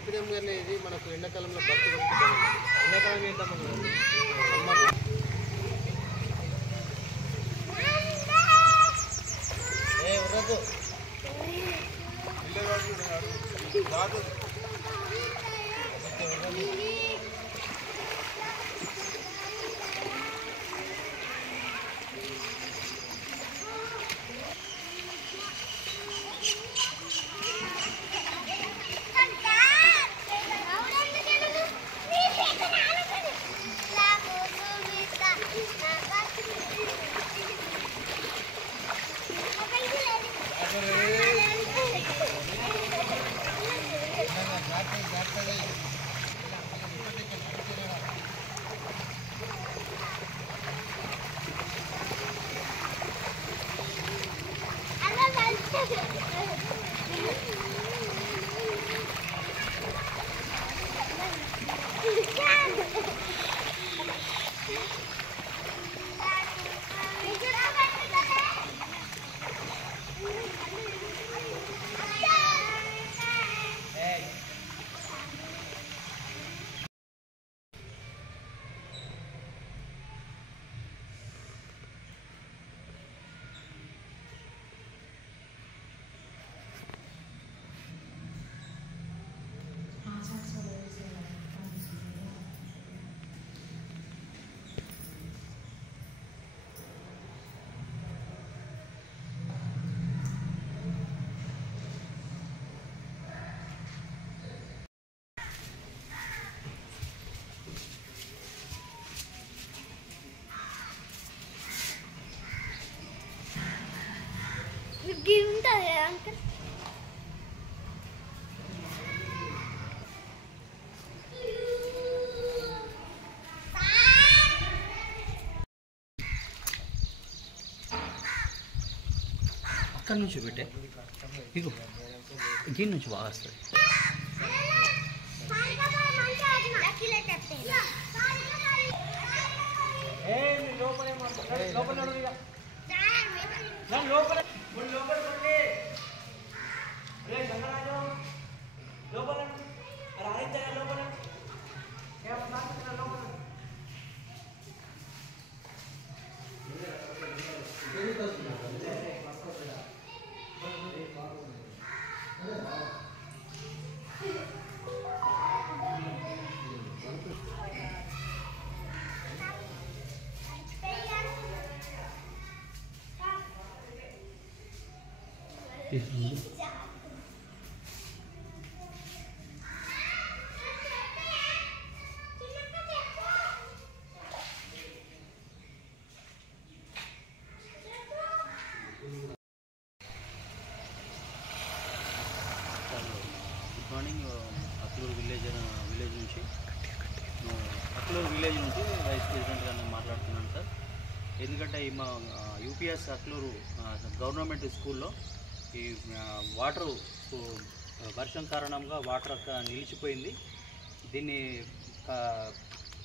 Epidemic అనేది మనకు ఎండాకాలంలో ఖర్చు వస్తుంది. ఎండాకాలం ఏంటమ్మా ఉర్రకు అక్కడి నుంచి పెట్టే ఇగో దీని నుంచి బాగా వస్తుంది. Good morning. అక్లూరు విలేజ్ నుంచి వైస్ ప్రెసిడెంట్ గారిని మాట్లాడుతున్నాను సార్. ఎందుకంటే మా యూపీఎస్ అక్లూరు గవర్నమెంట్ స్కూల్లో ఈ వాటరు వర్షం కారణంగా వాటర్ నిలిచిపోయింది. దీన్ని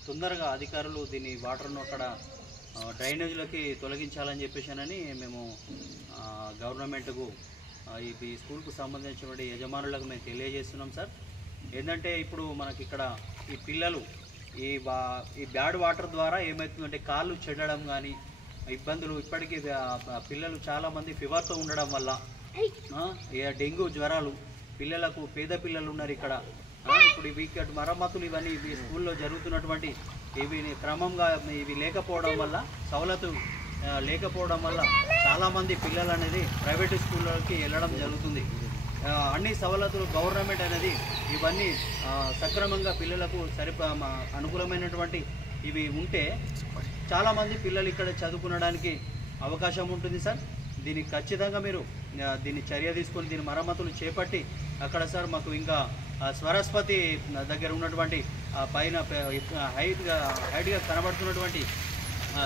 తొందరగా అధికారులు దీన్ని వాటర్ను అక్కడ డ్రైనేజీలోకి తొలగించాలని చెప్పేసానని మేము గవర్నమెంట్కు ఈ స్కూల్కు సంబంధించిన యజమానులకు మేము తెలియజేస్తున్నాం సార్. ఏంటంటే ఇప్పుడు మనకి ఇక్కడ ఈ పిల్లలు ఈ బ్యాడ్ వాటర్ ద్వారా ఏమవుతుందంటే కాళ్ళు చెడడం కానీ ఇబ్బందులు, ఇప్పటికీ పిల్లలు చాలామంది ఫీవర్తో ఉండడం వల్ల డెంగ్యూ జ్వరాలు పిల్లలకు, పేద పిల్లలు ఉన్నారు ఇక్కడ. ఇప్పుడు ఇవి మరమ్మతులు ఇవన్నీ ఇవి స్కూల్లో జరుగుతున్నటువంటి ఇవి క్రమంగా ఇవి లేకపోవడం వల్ల, సవలతు లేకపోవడం వల్ల చాలామంది పిల్లలు అనేది ప్రైవేటు స్కూళ్ళకి వెళ్ళడం జరుగుతుంది. అన్ని సవలతులు గవర్నమెంట్ అనేది ఇవన్నీ సక్రమంగా పిల్లలకు అనుకూలమైనటువంటి ఇవి ఉంటే చాలామంది పిల్లలు ఇక్కడ చదువుకునడానికి అవకాశం ఉంటుంది సార్. దీనికి ఖచ్చితంగా మీరు దీన్ని చర్య తీసుకొని దీని మరమ్మతులు చేపట్టి అక్కడ సార్ మాకు ఇంకా స్వరస్పతి దగ్గర ఉన్నటువంటి పైన హైట్గా కనబడుతున్నటువంటి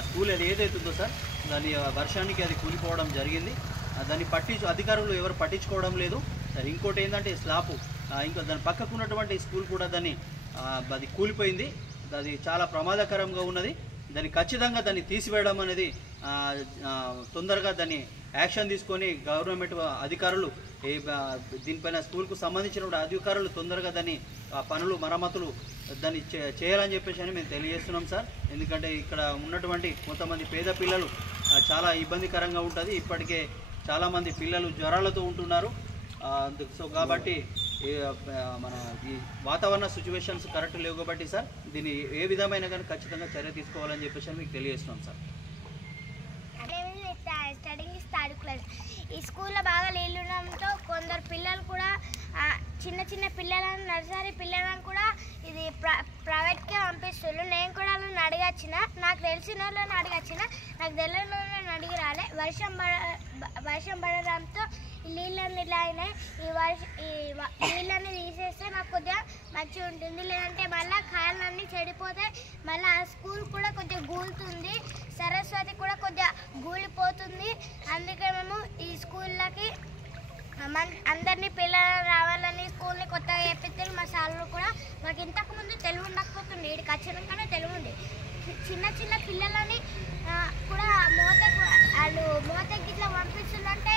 స్కూల్ అది ఏదైతుందో సార్ దాని వర్షానికి అది కూలిపోవడం జరిగింది. దాన్ని అధికారులు ఎవరు పట్టించుకోవడం లేదు సార్. ఇంకోటి ఏంటంటే స్లాపు ఇంకా దాని పక్కకు ఉన్నటువంటి స్కూల్ కూడా అది కూలిపోయింది. అది చాలా ప్రమాదకరంగా ఉన్నది. దాన్ని ఖచ్చితంగా దాన్ని తీసివేయడం అనేది తొందరగా దాన్ని యాక్షన్ తీసుకొని గవర్నమెంట్ అధికారులు దీనిపైన స్కూల్కు సంబంధించిన అధికారులు తొందరగా దాన్ని పనులు మరమ్మతులు దాన్ని చేయాలని చెప్పేసి అని మేము తెలియజేస్తున్నాం సార్. ఎందుకంటే ఇక్కడ ఉన్నటువంటి కొంతమంది పేద పిల్లలు చాలా ఇబ్బందికరంగా ఉంటుంది. ఇప్పటికే చాలామంది పిల్లలు జ్వరాలతో ఉంటున్నారు. సో కాబట్టి మన ఈ వాతావరణ సిచ్యువేషన్స్ కరెక్ట్ లేవు కాబట్టి సార్ దీన్ని ఏ విధమైన కానీ ఖచ్చితంగా చర్య తీసుకోవాలని చెప్పేసి మీకు తెలియజేస్తున్నాం సార్. Studying third class. ఈ స్కూల్లో బాగా నీళ్ళు ఉండడంతో కొందరు పిల్లలు కూడా చిన్న చిన్న పిల్లలను నర్సరీ పిల్లలను కూడా ఇది ప్రైవేట్కే పంపిస్తున్నారు. నేను కూడా వాళ్ళని అడిగొచ్చిన, నాకు తెలిసిన వాళ్ళని అడిగొచ్చిన, నాకు తెలియని వాళ్ళని అడిగి రాలే. వర్షం పడడంతో ఈ నీళ్ళని ఇలా అయినాయి. ఈ నీళ్ళని తీసేస్తే నాకు కొద్దిగా మంచిగా ఉంటుంది, లేదంటే మళ్ళీ కాయలన్నీ చెడిపోతాయి. మళ్ళీ ఆ స్కూల్ కూడా కొద్దిగా గూలుతుంది, సరస్వతి కూడా కొద్దిగా గూలిపోతుంది. అందుకే మేము ఈ స్కూళ్ళకి అందరినీ పిల్లలు రావాలని స్కూల్ని కొత్తగా చేపిస్తారు. మా సార్లు కూడా మాకు ఇంతకుముందు తెలుగు ఉండకపోతుంది, వీడికి వచ్చినాకనే తెలుగు ఉంది. చిన్న చిన్న పిల్లలని కూడా వాళ్ళు మోతకి ఇట్లా పంపిస్తుందంటే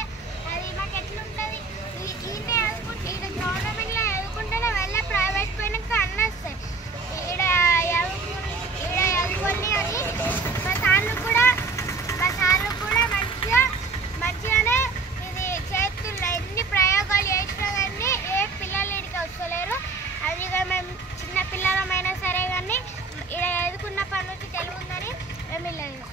అది మాకు ఎట్లుంటుంది? ఈయనే చదువుకుంటే ఇక్కడ గవర్నమెంట్లో చదువుకుంటేనే వెళ్ళే ప్రైవేట్ పోయినాక అన్నీ వస్తాయి. ఇక్కడ చదువుకొని అని మా సార్లు కూడా మంచిగానే ఇది చేస్తున్నాయి. ఎన్ని ప్రయోగాలు చేసినా కానీ ఏ పిల్లలు ఇక్కడికి వస్తలేరు. అది మేము చిన్న పిల్లలమైనా సరే కానీ ఇక్కడ చదువుకున్న పని నుంచి తెలుగుందని మేము వెళ్ళాము.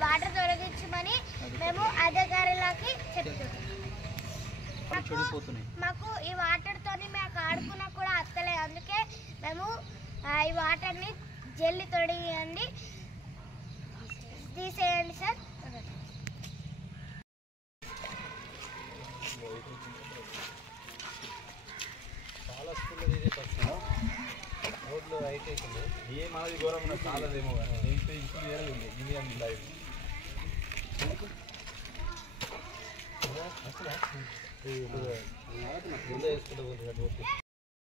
వాటర్ తొలగించమని మేము అధికారులకి చెప్తున్నాం. మాకు ఈ వాటర్తో మేము ఆడుకున్నా కూడా అత్తలేదు. అందుకే మేము ఈ వాటర్ని జల్లి తొడిగియండి, తీసేయండి సార్. చాలా స్కూల్లో తీసేస్తాను, రోడ్లు హైట్ అవుతుంది. ఏ మనది ఘోరంగా చాలాదేమో కానీ ఇంట్లో ఇంట్లో వేయాలి. ఇది అని లైవ్ అసలు ముందే వేసుకుంటూ